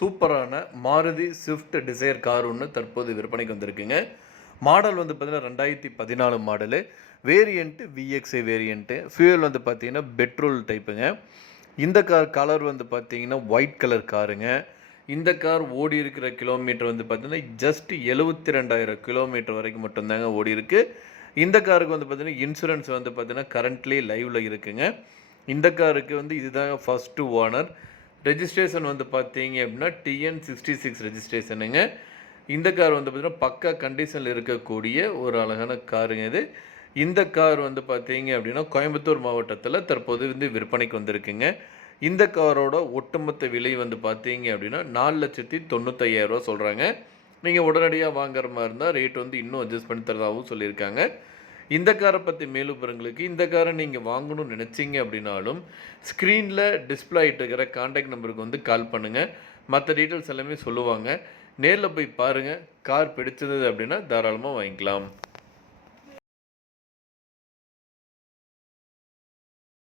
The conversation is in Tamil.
சூப்பரான மாருதி ஸ்விஃப்ட் டிசைர் கார் ஒன்று தற்போது விற்பனைக்கு வந்திருக்குங்க. மாடல் வந்து பார்த்தீங்கன்னா 2014 model. Variant VXi variant. Fuel வந்து பார்த்தீங்கன்னா பெட்ரோல் டைப்புங்க. இந்த கார் கலர் வந்து பார்த்தீங்கன்னா ஒயிட் கலர் காருங்க. இந்த கார் ஓடி இருக்கிற கிலோமீட்டர் வந்து பார்த்தீங்கன்னா ஜஸ்ட் 72,000 கிலோமீட்டர் வரைக்கும் மட்டும்தாங்க ஓடி இருக்கு. இந்த காருக்கு வந்து பார்த்தீங்கன்னா இன்சூரன்ஸ் வந்து பார்த்தீங்கன்னா கரண்ட்லி லைவ்ல இருக்குங்க. இந்த காருக்கு வந்து இதுதாங்க ஃபர்ஸ்ட் ஓனர். ரெஜிஸ்ட்ரேஷன் வந்து பார்த்தீங்க அப்படின்னா TN66 ரெஜிஸ்ட்ரேஷனுங்க. இந்த கார் வந்து பார்த்தீங்கன்னா பக்கா கண்டிஷனில் இருக்கக்கூடிய ஒரு அழகான காருங்க இது. இந்த கார் வந்து பார்த்தீங்க அப்படின்னா கோயம்புத்தூர் மாவட்டத்தில் தற்போது வந்து விற்பனைக்கு வந்திருக்குங்க. இந்த காரோட ஒட்டுமொத்த விலை வந்து பார்த்தீங்க அப்படின்னா 4,95,000 சொல்கிறாங்க. நீங்கள் உடனடியாக வாங்குற மாதிரி இருந்தால் ரேட் வந்து இன்னும் அட்ஜஸ்ட் பண்ணி தரதாகவும் சொல்லியிருக்காங்க. இந்த காரை பற்றி மேலும் விவரங்களுக்கு இந்த காரை நீங்கள் வாங்கணும்னு நினச்சிங்க அப்படின்னாலும் ஸ்க்ரீனில் டிஸ்பிளே ஆகிட்டு இருக்கிற கான்டாக்ட் நம்பருக்கு வந்து கால் பண்ணுங்கள். மற்ற டீட்டெயில்ஸ் எல்லாமே சொல்லுவாங்க. நேரில் போய் பாருங்கள். கார் பிடிச்சிருந்தது அப்படின்னா தாராளமாக வாங்கிக்கலாம்.